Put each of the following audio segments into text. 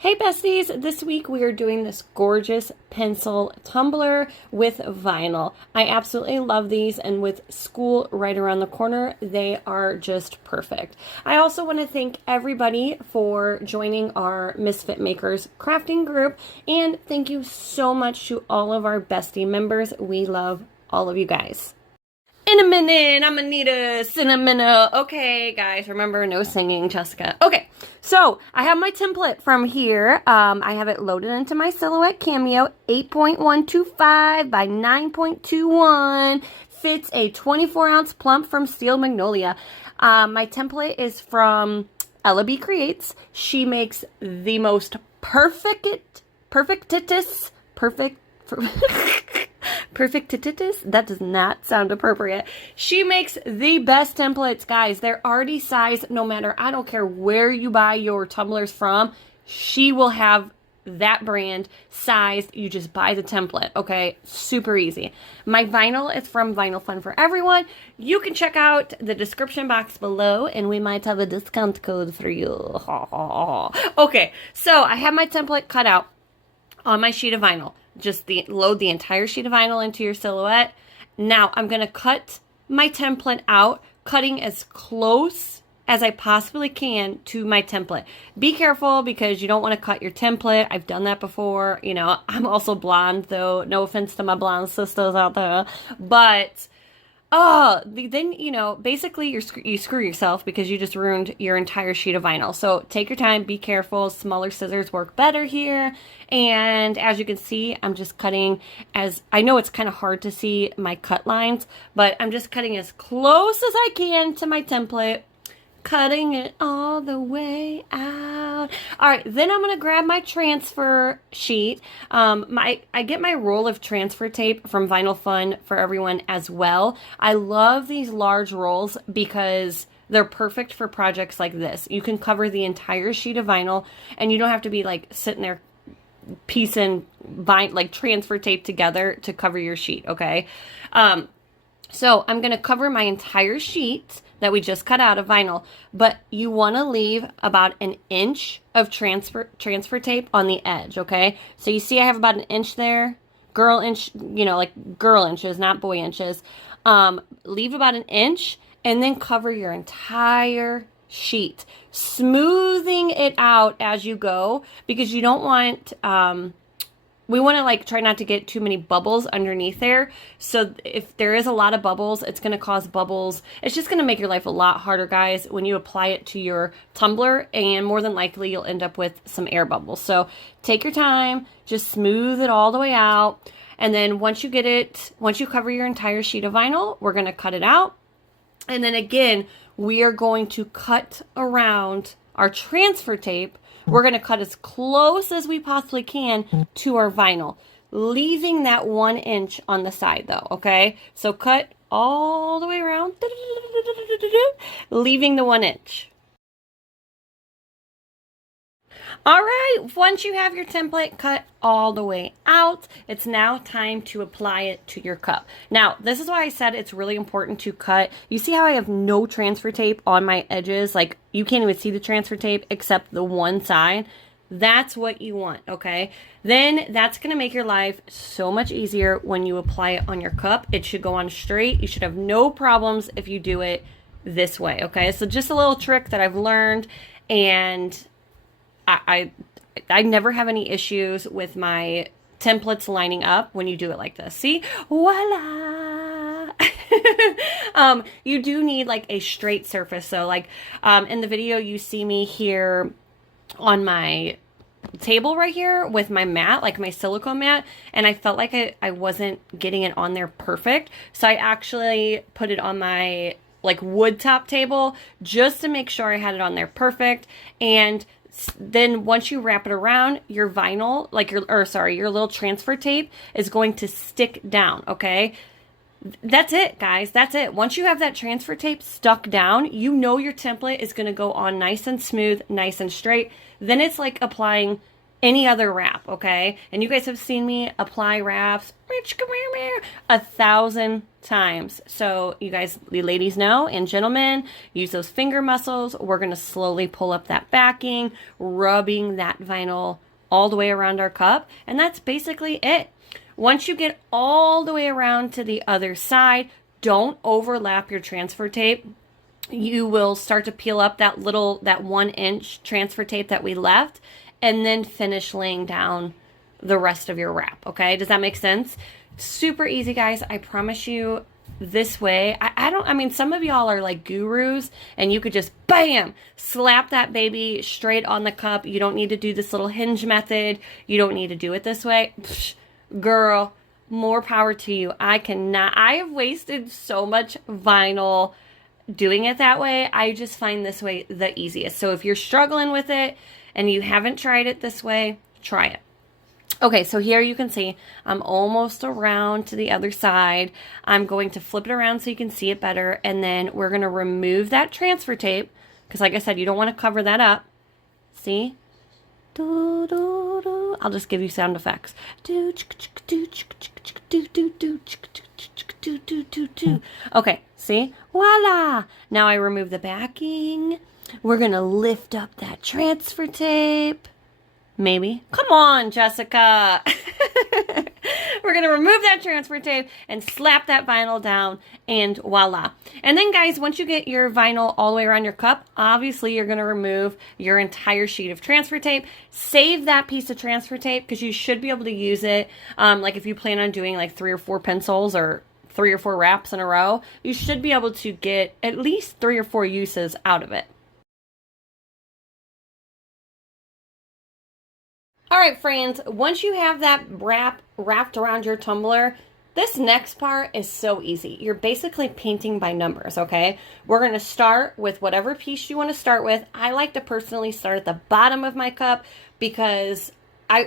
Hey besties, this week we are doing this gorgeous pencil tumbler with vinyl. I absolutely love these, and with school right around the corner, they are just perfect. I also want to thank everybody for joining our Misfit Makers crafting group, and thank you so much to all of our bestie members. We love all of you guys. In a minute, I'm gonna need a cinnamon. Okay, guys, remember, no singing, Jessica. Okay, so I have my template from here. I have it loaded into my Silhouette Cameo, 8.125 by 9.21. Fits a 24-ounce plump from Steel Magnolia. My template is from Ellebee Creates. She makes the most perfectitus. That does not sound appropriate. She makes the best templates, guys. They're already sized no matter, I don't care where you buy your tumblers from. She will have that brand sized. You just buy the template, okay? Super easy. My vinyl is from Vinyl Fun for Everyone. You can check out the description box below, and we might have a discount code for you. Okay, so I have my template cut out on my sheet of vinyl. Just load the entire sheet of vinyl into your Silhouette. Now I'm going to cut my template out, cutting as close as I possibly can to my template. Be careful because you don't want to cut your template. I've done that before. You know, I'm also blonde, though. No offense to my blonde sisters out there. But then, you know, basically you screw yourself because you just ruined your entire sheet of vinyl. So take your time, be careful. Smaller scissors work better here. And as you can see, I'm just cutting I know it's kind of hard to see my cut lines, but I'm just cutting as close as I can to my template. Cutting it all the way out. All right, then I'm going to grab my transfer sheet. I get my roll of transfer tape from Vinyl Fun for Everyone as well. I love these large rolls because they're perfect for projects like this. You can cover the entire sheet of vinyl, and you don't have to be like sitting there piecing like transfer tape together to cover your sheet, okay? So I'm going to cover my entire sheet that we just cut out of vinyl, but you want to leave about an inch of transfer tape on the edge, okay? So you see I have about an inch there, girl inch, you know, like girl inches, not boy inches. Leave about an inch and then cover your entire sheet, smoothing it out as you go, because you don't want, we want to like try not to get too many bubbles underneath there. So if there is a lot of bubbles, it's going to cause bubbles. It's just going to make your life a lot harder, guys, when you apply it to your tumbler, and more than likely you'll end up with some air bubbles. So take your time, just smooth it all the way out. And then once you cover your entire sheet of vinyl, we're going to cut it out. And then again, we are going to cut around our transfer tape. We're going to cut as close as we possibly can to our vinyl, leaving that 1 inch on the side though, okay? So cut all the way around, leaving the 1 inch. All right, once you have your template cut all the way out, it's now time to apply it to your cup. Now, this is why I said it's really important to cut. You see how I have no transfer tape on my edges? Like, you can't even see the transfer tape except the one side. That's what you want, okay? Then that's going to make your life so much easier when you apply it on your cup. It should go on straight. You should have no problems if you do it this way, okay? So just a little trick that I've learned, and I never have any issues with my templates lining up when you do it like this. See? Voila! You do need like a straight surface. So like in the video, you see me here on my table right here with my mat, like my silicone mat, and I felt like I wasn't getting it on there perfect. So I actually put it on my like wood top table just to make sure I had it on there perfect. And then once you wrap it around, your vinyl, like your little transfer tape is going to stick down, okay? That's it, guys. That's it. Once you have that transfer tape stuck down, you know your template is going to go on nice and smooth, nice and straight. Then it's like applying any other wrap, okay? And you guys have seen me apply wraps 1,000 times. So you guys, the ladies know, and gentlemen, use those finger muscles. We're going to slowly pull up that backing, rubbing that vinyl all the way around our cup. And that's basically it. Once you get all the way around to the other side, don't overlap your transfer tape. You will start to peel up that 1-inch transfer tape that we left, and then finish laying down the rest of your wrap, okay? Does that make sense? Super easy, guys. I promise you, this way, I mean, some of y'all are like gurus, and you could just, bam, slap that baby straight on the cup. You don't need to do this little hinge method. You don't need to do it this way. Psh, girl, more power to you. I have wasted so much vinyl doing it that way. I just find this way the easiest. So if you're struggling with it and you haven't tried it this way, try it. Okay, so here you can see I'm almost around to the other side. I'm going to flip it around so you can see it better, and then we're going to remove that transfer tape because, like I said, you don't want to cover that up. See? I'll just give you sound effects. Okay, see? Voila! Now I remove the backing. We're going to lift up that transfer tape. Maybe. Come on, Jessica. We're going to remove that transfer tape and slap that vinyl down, and voila. And then, guys, once you get your vinyl all the way around your cup, obviously you're going to remove your entire sheet of transfer tape. Save that piece of transfer tape because you should be able to use it. Like if you plan on doing like 3 or 4 pencils or 3 or 4 wraps in a row, you should be able to get at least 3 or 4 uses out of it. All right, friends, once you have that wrapped around your tumbler, this next part is so easy. You're basically painting by numbers, okay? We're going to start with whatever piece you want to start with. I like to personally start at the bottom of my cup because I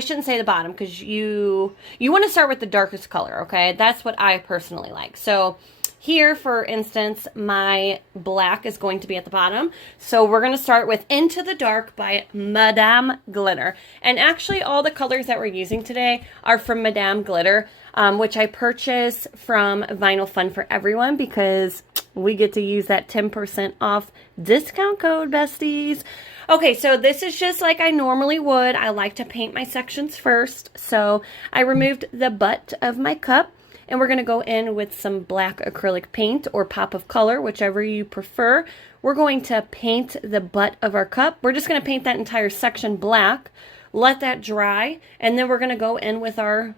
shouldn't say the bottom because you want to start with the darkest color, okay? That's what I personally like. So here, for instance, my black is going to be at the bottom. So we're going to start with Into the Dark by Madame Glitter. And actually, all the colors that we're using today are from Madame Glitter, which I purchased from Vinyl Fun for Everyone because we get to use that 10% off discount code, besties. Okay, so this is just like I normally would. I like to paint my sections first. So I removed the butt of my cup. And we're going to go in with some black acrylic paint or pop of color, whichever you prefer. We're going to paint the butt of our cup. We're just going to paint that entire section black, let that dry, and then we're going to go in with our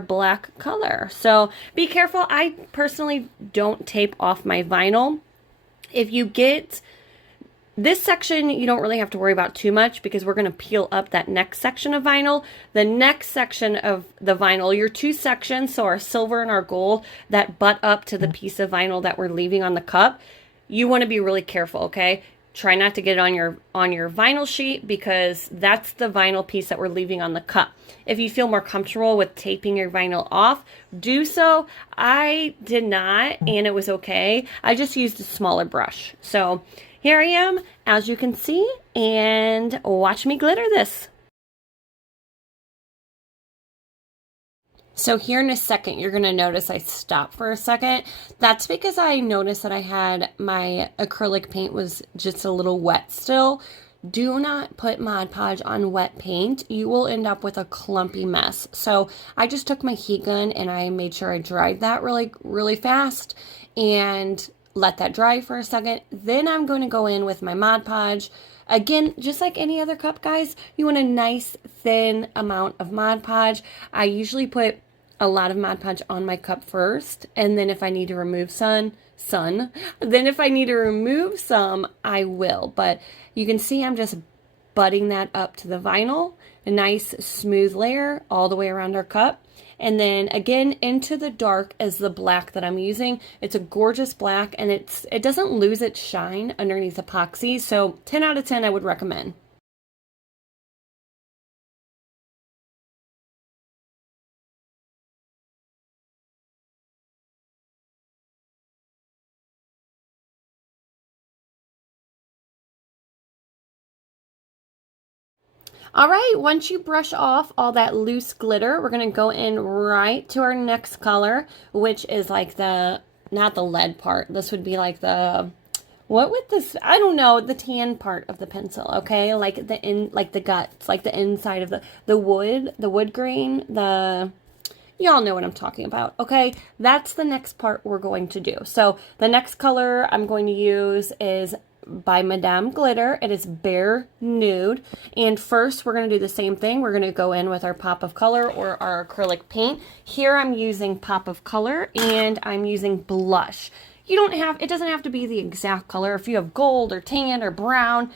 black color. So be careful. I personally don't tape off my vinyl. If you get this section, you don't really have to worry about too much because we're going to peel up that next section of vinyl. The next section of the vinyl, your 2 sections, so our silver and our gold, that butt up to the piece of vinyl that we're leaving on the cup, you want to be really careful, okay? Try not to get it on your vinyl sheet because that's the vinyl piece that we're leaving on the cup. If you feel more comfortable with taping your vinyl off, do so. I did not, and it was okay. I just used a smaller brush. So here I am, as you can see, and watch me glitter this. So here in a second, you're going to notice I stopped for a second. That's because I noticed that I had my acrylic paint was just a little wet still. Do not put Mod Podge on wet paint. You will end up with a clumpy mess. So I just took my heat gun and I made sure I dried that really, really fast and let that dry for a second. Then I'm going to go in with my Mod Podge. Again, just like any other cup, guys, you want a nice thin amount of Mod Podge. I usually put a lot of Mod Podge on my cup first, and then if I need to remove some, I will. But you can see I'm just butting that up to the vinyl, a nice smooth layer all the way around our cup. And then again, Into the Dark is the black that I'm using. It's a gorgeous black, and it doesn't lose its shine underneath epoxy. So 10 out of 10 I would recommend. All right, once you brush off all that loose glitter, we're going to go in right to our next color, which is like the, not the lead part. This would be like the, what would this, I don't know, the tan part of the pencil, okay? Like like the guts, like the inside of the wood grain, y'all know what I'm talking about, okay? That's the next part we're going to do. So the next color I'm going to use is by Madame Glitter. It is Bare Nude. And first, we're going to do the same thing. We're going to go in with our pop of color or our acrylic paint. Here I'm using pop of color and I'm using blush. You don't have, it doesn't have to be the exact color. If you have gold or tan or brown,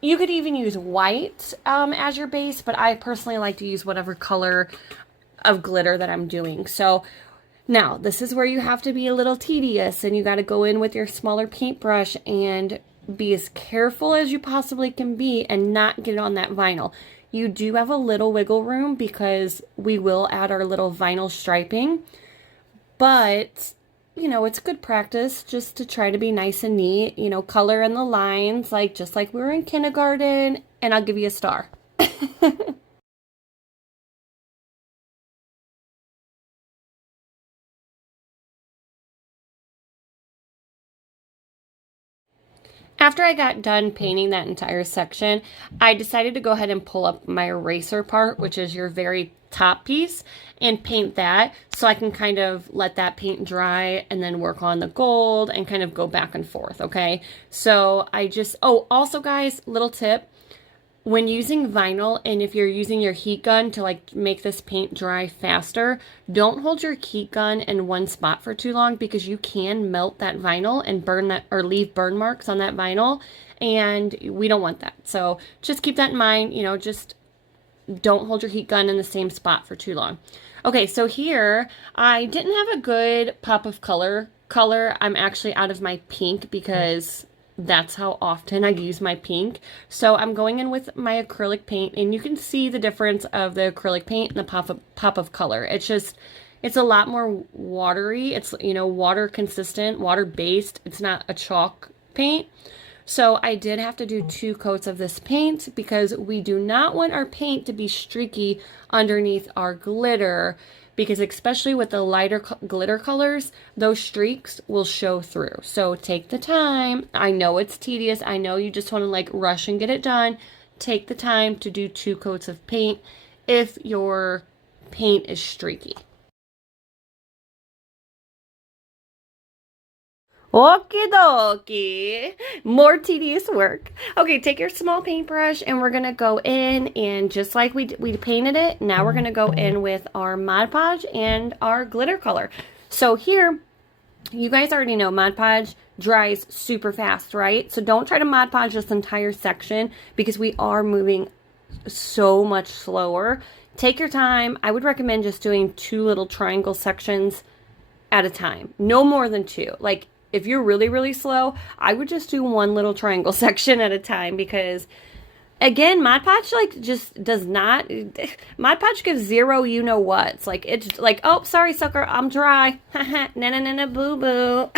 you could even use white as your base, but I personally like to use whatever color of glitter that I'm doing. So now this is where you have to be a little tedious and you got to go in with your smaller paintbrush and be as careful as you possibly can be and not get on that vinyl. You do have a little wiggle room because we will add our little vinyl striping, but you know, it's good practice just to try to be nice and neat, you know, color in the lines, like just like we were in kindergarten, and I'll give you a star. After I got done painting that entire section, I decided to go ahead and pull up my eraser part, which is your very top piece, and paint that so I can kind of let that paint dry and then work on the gold and kind of go back and forth, okay? So I just, oh, also guys, little tip, when using vinyl and if you're using your heat gun to like make this paint dry faster, don't hold your heat gun in one spot for too long because you can melt that vinyl and burn that or leave burn marks on that vinyl, and we don't want that. So just keep that in mind, you know, just don't hold your heat gun in the same spot for too long. Okay, so here I didn't have a good pop of color. I'm actually out of my pink because that's how often I use my pink. So I'm going in with my acrylic paint, and you can see the difference of the acrylic paint and the pop of color. It's just, it's a lot more watery. It's, you know, water consistent, water based. It's not a chalk paint. So I did have to do 2 coats of this paint because we do not want our paint to be streaky underneath our glitter, because especially with the lighter glitter colors, those streaks will show through. So take the time. I know it's tedious. I know you just want to like rush and get it done. Take the time to do 2 coats of paint if your paint is streaky. Okie dokie. More tedious work. Okay, take your small paintbrush and we're going to go in, and just like we painted it, now we're going to go in with our Mod Podge and our glitter color. So here, you guys already know Mod Podge dries super fast, right? So don't try to Mod Podge this entire section because we are moving so much slower. Take your time. I would recommend just doing 2 little triangle sections at a time. No more than 2. Like, if you're really, really slow, I would just do 1 little triangle section at a time because, again, Mod Podge, like, just does not, Mod Podge gives 0 you-know-whats. Like, it's like, oh, sorry, sucker, I'm dry. Na-na-na-na, boo-boo.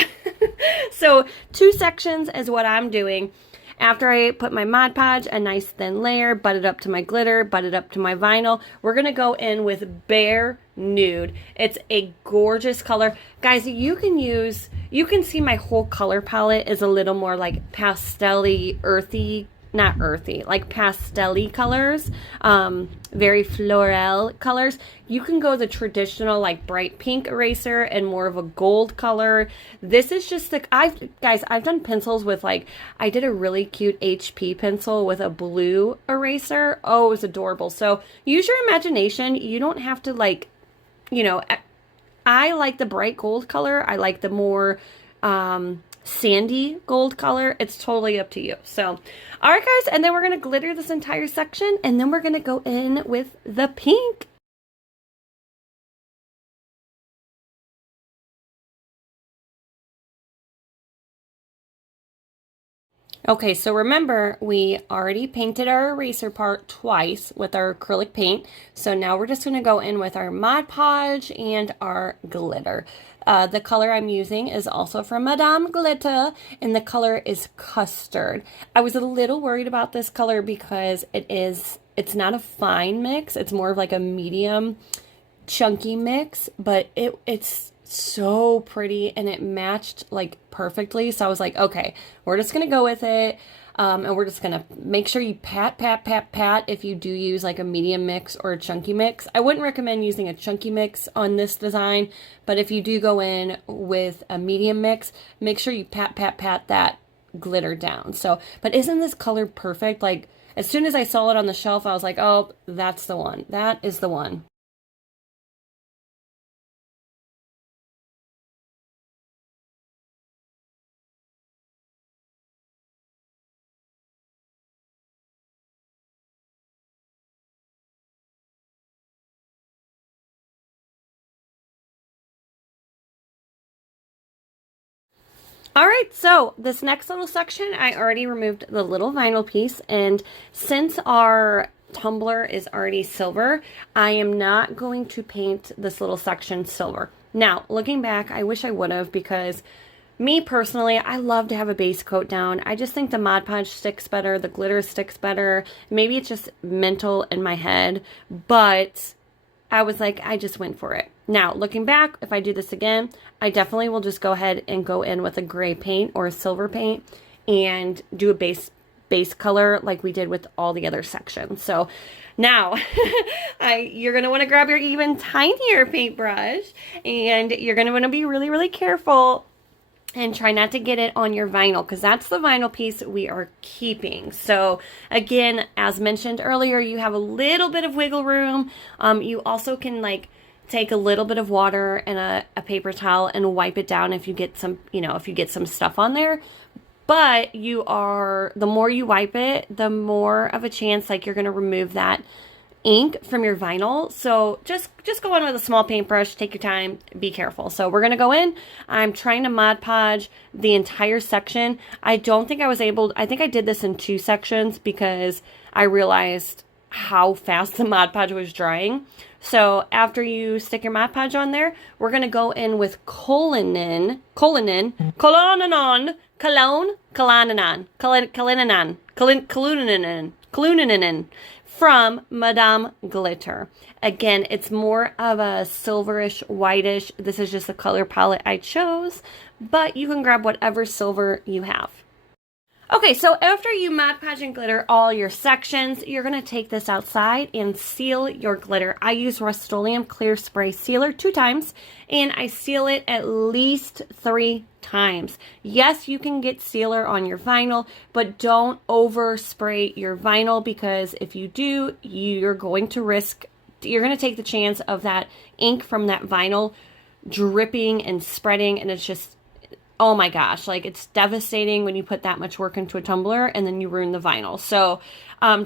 So, 2 sections is what I'm doing. After I put my Mod Podge, a nice thin layer, butt it up to my glitter, butt it up to my vinyl, we're going to go in with Bare Nude. It's a gorgeous color. Guys, you can see my whole color palette is a little more like pastel-y, earthy, not earthy, like pastel-y colors, very floral colors. You can go the traditional like bright pink eraser and more of a gold color. This is just like, I've done pencils with like, I did a really cute HP pencil with a blue eraser. Oh, it was adorable. So use your imagination. You don't have to like, you know, I like the bright gold color. I like the more sandy gold color. It's totally up to you. So, all right, guys, and then we're going to glitter this entire section, and then we're going to go in with the pink. Okay, so remember, we already painted our eraser part twice with our acrylic paint. So now we're just going to go in with our Mod Podge and our glitter. The color I'm using is also from Madame Glitter, and the color is Custard. I was a little worried about this color because it's not a fine mix. It's more of like a medium chunky mix, but it's so pretty and it matched like perfectly. So I was like, okay, we're just gonna go with it. And we're just gonna make sure you pat if you do use like a medium mix or a chunky mix. I wouldn't recommend using a chunky mix on this design, but if you do go in with a medium mix, make sure you pat that glitter down. So, but isn't this color perfect? Like as soon as I saw it on the shelf, I was like, oh, that's the one. That is the one. All right, so this next little section, I already removed the little vinyl piece, and since our tumbler is already silver, I am not going to paint this little section silver. Now, looking back, I wish I would have, because me personally, I love to have a base coat down. I just think the Mod Podge sticks better, the glitter sticks better. Maybe it's just mental in my head, but I was like, I just went for it. Now, looking back, if I do this again, I definitely will just go ahead and go in with a gray paint or a silver paint and do a base color like we did with all the other sections. So now you're going to want to grab your even tinier paintbrush, and you're going to want to be really, really careful and try not to get it on your vinyl, because that's the vinyl piece we are keeping. So again, as mentioned earlier, you have a little bit of wiggle room. You also can like take a little bit of water and a paper towel and wipe it down if you get some, if you get some stuff on there. But the more you wipe it, the more of a chance like you're going to remove that ink from your vinyl. So just go in with a small paintbrush, take your time, be careful. So we're going to go in. I'm trying to Mod Podge the entire section. I don't think I think I did this in 2 sections because I realized how fast the Mod Podge was drying. So after you stick your Mod Podge on there, we're going to go in with cullinan from Madame Glitter. Again, it's more of a silverish, whitish. This is just the color palette I chose, but you can grab whatever silver you have. Okay, so after you Mod Podge and glitter all your sections, you're going to take this outside and seal your glitter. I use Rust-Oleum Clear Spray Sealer 2 times, and I seal it at least 3 times. Yes, you can get sealer on your vinyl, but don't overspray your vinyl, because if you do, you're going to take the chance of that ink from that vinyl dripping and spreading, and it's just, oh my gosh, like it's devastating when you put that much work into a tumbler and then you ruin the vinyl. So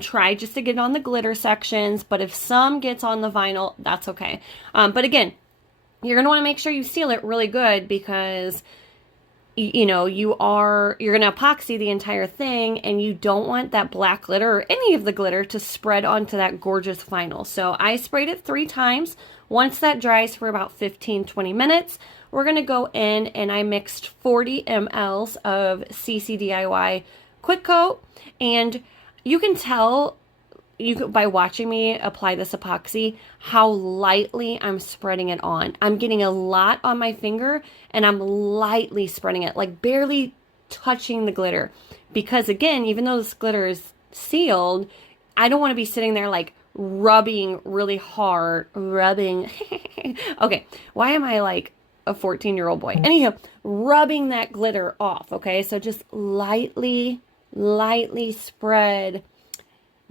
try just to get on the glitter sections, but if some gets on the vinyl, that's okay. But again, you're going to want to make sure you seal it really good, because you're going to epoxy the entire thing, and you don't want that black glitter or any of the glitter to spread onto that gorgeous vinyl. So I sprayed it 3 times. Once that dries for about 15-20 minutes, we're going to go in, and I mixed 40 mLs of CC Quick Coat, and you can tell by watching me apply this epoxy how lightly I'm spreading it on. I'm getting a lot on my finger, and I'm lightly spreading it, like barely touching the glitter, because again, even though this glitter is sealed, I don't want to be sitting there like rubbing really hard, okay, why am I like a 14-year-old boy? Anyhow, rubbing that glitter off, okay? So just lightly spread,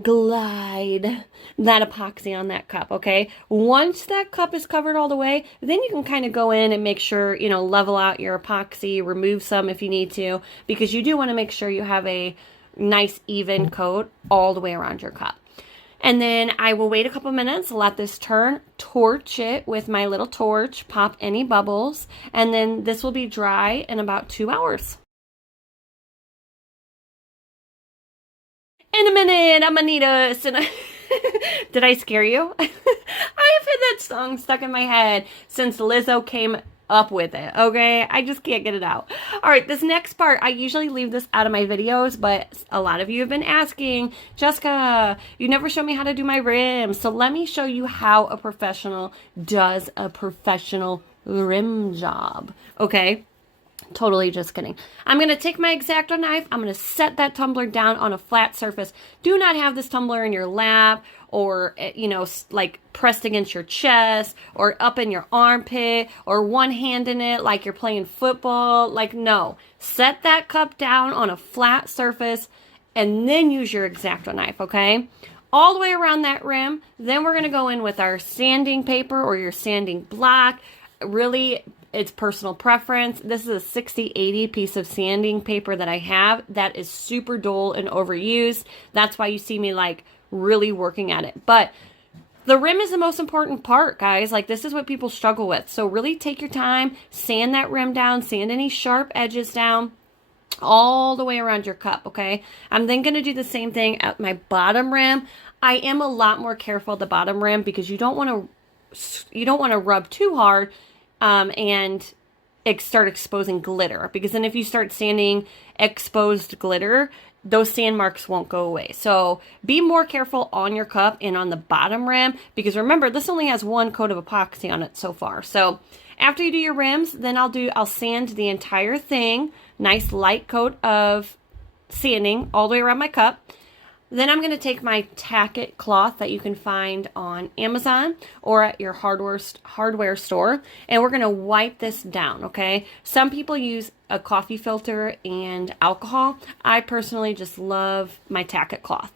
glide that epoxy on that cup, okay? Once that cup is covered all the way, then you can kind of go in and make sure, level out your epoxy, remove some if you need to, because you do want to make sure you have a nice even coat all the way around your cup. And then I will wait a couple minutes, let this turn, torch it with my little torch, pop any bubbles, and then this will be dry in about 2 hours. In a minute, I'm gonna need us. And did I scare you? I have had that song stuck in my head since Lizzo came up with it, okay? I just can't get it out. All right, this next part, I usually leave this out of my videos, but a lot of you have been asking, Jessica, you never show me how to do my rims. So let me show you how a professional does a professional rim job, okay? Totally just kidding. I'm going to take my X-Acto knife. I'm going to set that tumbler down on a flat surface. Do not have this tumbler in your lap or, you know, like pressed against your chest or up in your armpit or one hand in it like you're playing football. Like, no. Set that cup down on a flat surface and then use your X-Acto knife, okay? All the way around that rim. Then we're going to go in with our sanding paper or your sanding block. Really, it's personal preference. This is a 60/80 piece of sanding paper that I have that is super dull and overused. That's why you see me like really working at it. But the rim is the most important part, guys. Like, this is what people struggle with. So really take your time, sand that rim down, sand any sharp edges down all the way around your cup, okay? I'm then going to do the same thing at my bottom rim. I am a lot more careful at the bottom rim because you don't want to rub too hard and start exposing glitter, because then if you start sanding exposed glitter, those sand marks won't go away. So be more careful on your cup and on the bottom rim, because remember, this only has one coat of epoxy on it so far. So after you do your rims, then I'll sand the entire thing, nice light coat of sanding all the way around my cup. Then I'm going to take my tacket cloth that you can find on Amazon or at your hardware store, and we're going to wipe this down, okay? Some people use a coffee filter and alcohol. I personally just love my tacket cloth.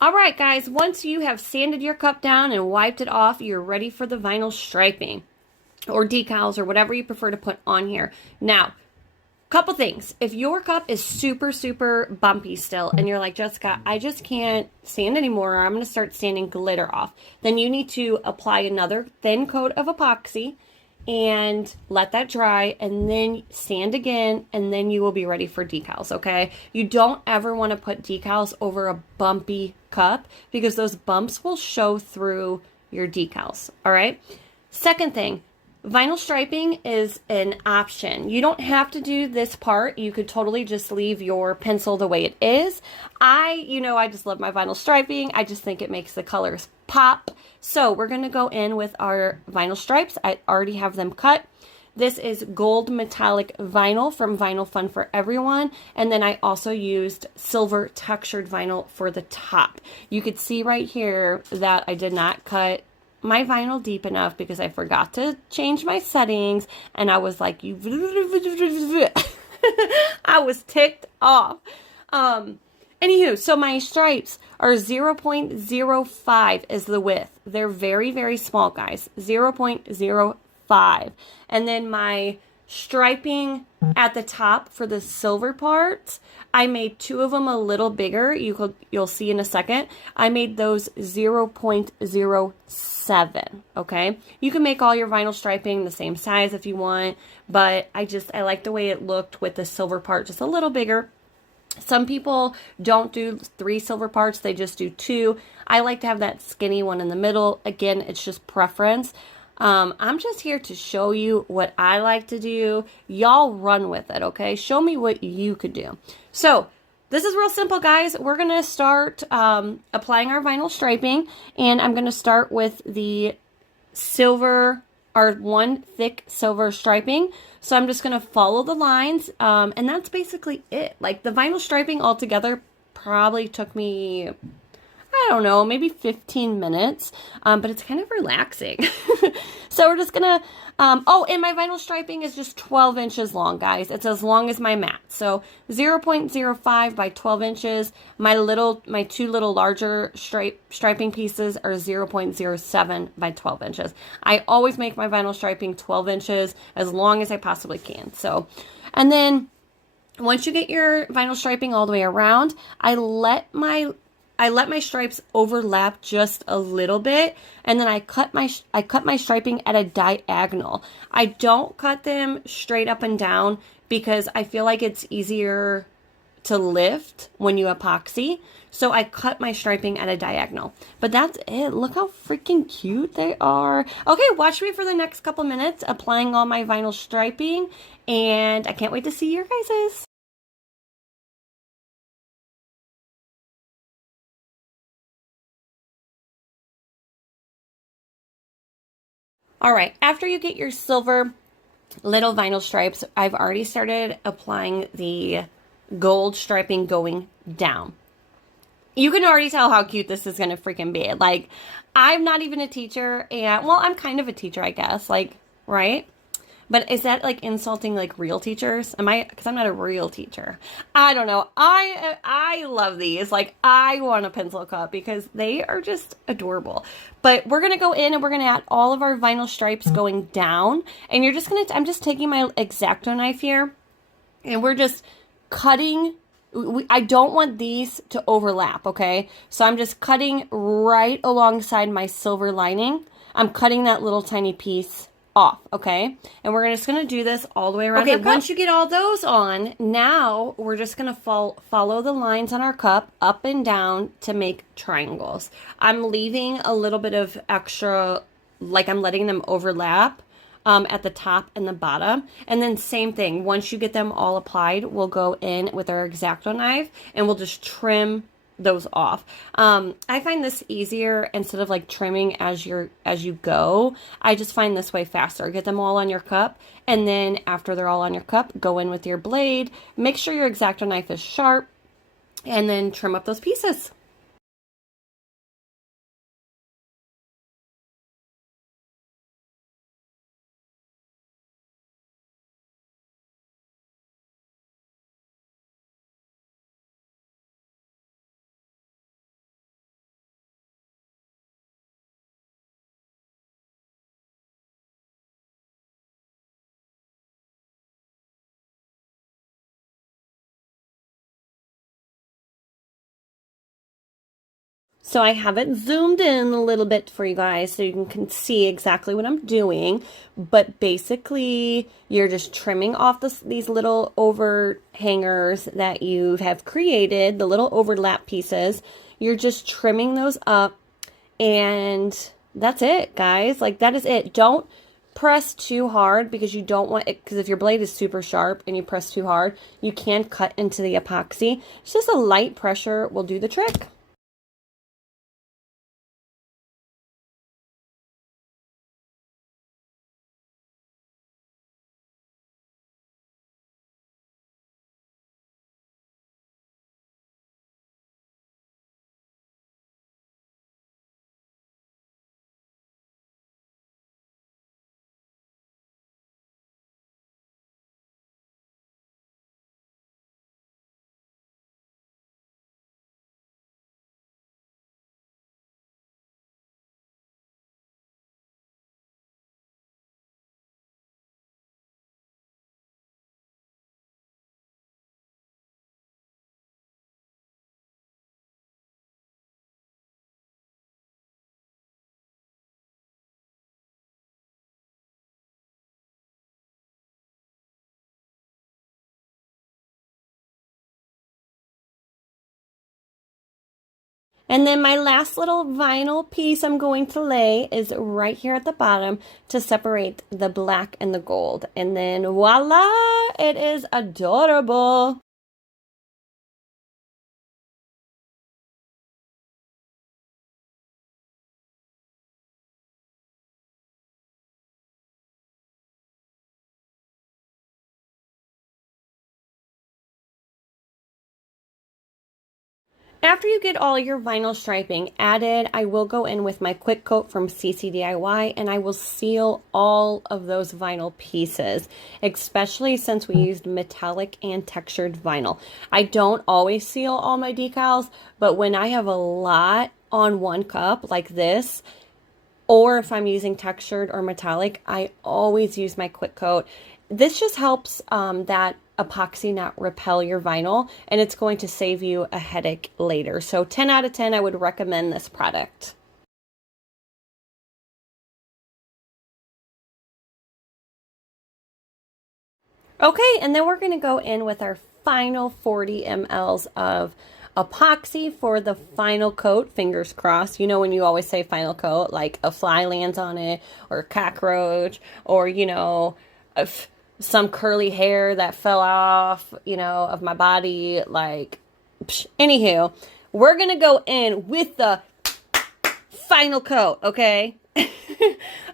All right, guys, once you have sanded your cup down and wiped it off, you're ready for the vinyl striping or decals or whatever you prefer to put on here. Now, couple things. If your cup is super, super bumpy still and you're like, Jessica, I just can't sand anymore, or I'm going to start sanding glitter off, then you need to apply another thin coat of epoxy and let that dry, and then sand again, and then you will be ready for decals, okay? You don't ever want to put decals over a bumpy cup because those bumps will show through your decals, all right? Second thing, vinyl striping is an option. You don't have to do this part. You could totally just leave your pencil the way it is. I just love my vinyl striping. I just think it makes the colors pop. So we're going to go in with our vinyl stripes. I already have them cut. This is gold metallic vinyl from Vinyl Fun for Everyone. And then I also used silver textured vinyl for the top. You could see right here that I did not cut my vinyl deep enough because I forgot to change my settings, and I was like, I was ticked off. Anywho, so my stripes are 0.05 is the width. They're very, very small, guys. 0.05. And then my striping at the top for the silver parts, I made two of them a little bigger. You'll see in a second. I made those 0.07, okay? You can make all your vinyl striping the same size if you want, but I like the way it looked with the silver part just a little bigger. Some people don't do 3 silver parts, they just do 2. I like to have that skinny one in the middle. Again, it's just preference. I'm just here to show you what I like to do. Y'all run with it, okay? Show me what you could do. So this is real simple, guys. We're going to start applying our vinyl striping, and I'm going to start with the silver, our one thick silver striping. So I'm just going to follow the lines, and that's basically it. Like, the vinyl striping altogether probably took me, I don't know, maybe 15 minutes, but it's kind of relaxing. So we're just gonna, and my vinyl striping is just 12 inches long, guys. It's as long as my mat. So 0.05 by 12 inches. My two little larger striping pieces are 0.07 by 12 inches. I always make my vinyl striping 12 inches as long as I possibly can. So, and then Once you get your vinyl striping all the way around, I let my stripes overlap just a little bit, and then I cut my striping at a diagonal. I don't cut them straight up and down because I feel like it's easier to lift when you epoxy. So I cut my striping at a diagonal. But that's it. Look how freaking cute they are. Okay, watch me for the next couple minutes applying all my vinyl striping, and I can't wait to see your guys's. All right, after you get your silver little vinyl stripes, I've already started applying the gold striping going down. You can already tell how cute this is going to freaking be. Like, I'm not even a teacher, and, well, I'm kind of a teacher, I guess, like, right? But is that, like, insulting, like, real teachers? Am I? Because I'm not a real teacher. I don't know. I love these. Like, I want a pencil cut because they are just adorable. But we're going to go in and we're going to add all of our vinyl stripes going down. And you're just going to, I'm just taking my X-Acto knife here, and we're just cutting. I don't want these to overlap, okay? So I'm just cutting right alongside my silver lining. I'm cutting that little tiny piece off, okay? And we're just going to do this all the way around. Okay, once you get all those on, now we're just going to follow the lines on our cup up and down to make triangles. I'm leaving a little bit of extra, like I'm letting them overlap at the top and the bottom. And then same thing, once you get them all applied, we'll go in with our X-Acto knife and we'll just trim those off. I find this easier instead of like trimming as you go. I just find this way faster. Get them all on your cup, and then after they're all on your cup, go in with your blade. Make sure your X-Acto knife is sharp, and then trim up those pieces. So I have it zoomed in a little bit for you guys so you can see exactly what I'm doing. But basically, you're just trimming off these little overhangers that you have created, the little overlap pieces. You're just trimming those up, and that's it, guys. Like, that is it. Don't press too hard because you don't want it, because if your blade is super sharp and you press too hard, you can cut into the epoxy. It's just a light pressure will do the trick. And then my last little vinyl piece I'm going to lay is right here at the bottom to separate the black and the gold. And then voila, it is adorable. After you get all your vinyl striping added, I will go in with my quick coat from CC DIY and I will seal all of those vinyl pieces, especially since we used metallic and textured vinyl. I don't always seal all my decals, but when I have a lot on one cup like this, or if I'm using textured or metallic, I always use my quick coat. This just helps that epoxy not repel your vinyl, and it's going to save you a headache later. So 10 out of 10, I would recommend this product. Okay, and then we're going to go in with our final 40 mLs of epoxy for the final coat. Fingers crossed. You know when you always say final coat, like a fly lands on it, or a cockroach, or, you know, some curly hair that fell off, you know, of my body. Like, anywho, we're going to go in with the final coat, okay?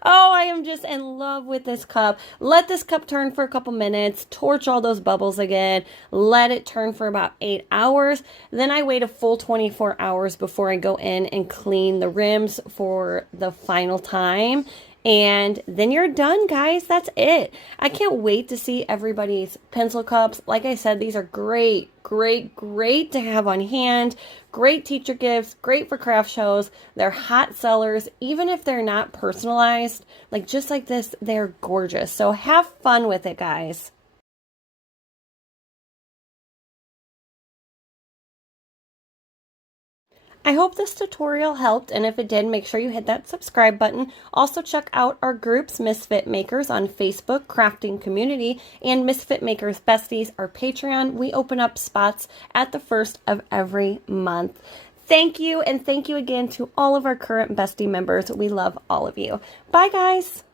Oh, I am just in love with this cup. Let this cup turn for a couple minutes, torch all those bubbles again, let it turn for about 8 hours. Then I wait a full 24 hours before I go in and clean the rims for the final time. And then you're done, guys. That's it. I can't wait to see everybody's pencil cups. Like I said, these are great, great, great to have on hand. Great teacher gifts, great for craft shows. They're hot sellers, even if they're not personalized. Like just like this, they're gorgeous. So have fun with it, guys. I hope this tutorial helped, and if it did, make sure you hit that subscribe button. Also check out our groups, Misfit Makers on Facebook, Crafting Community, and Misfit Makers Besties, our Patreon. We open up spots at the first of every month. Thank you, and thank you again to all of our current bestie members. We love all of you. Bye, guys.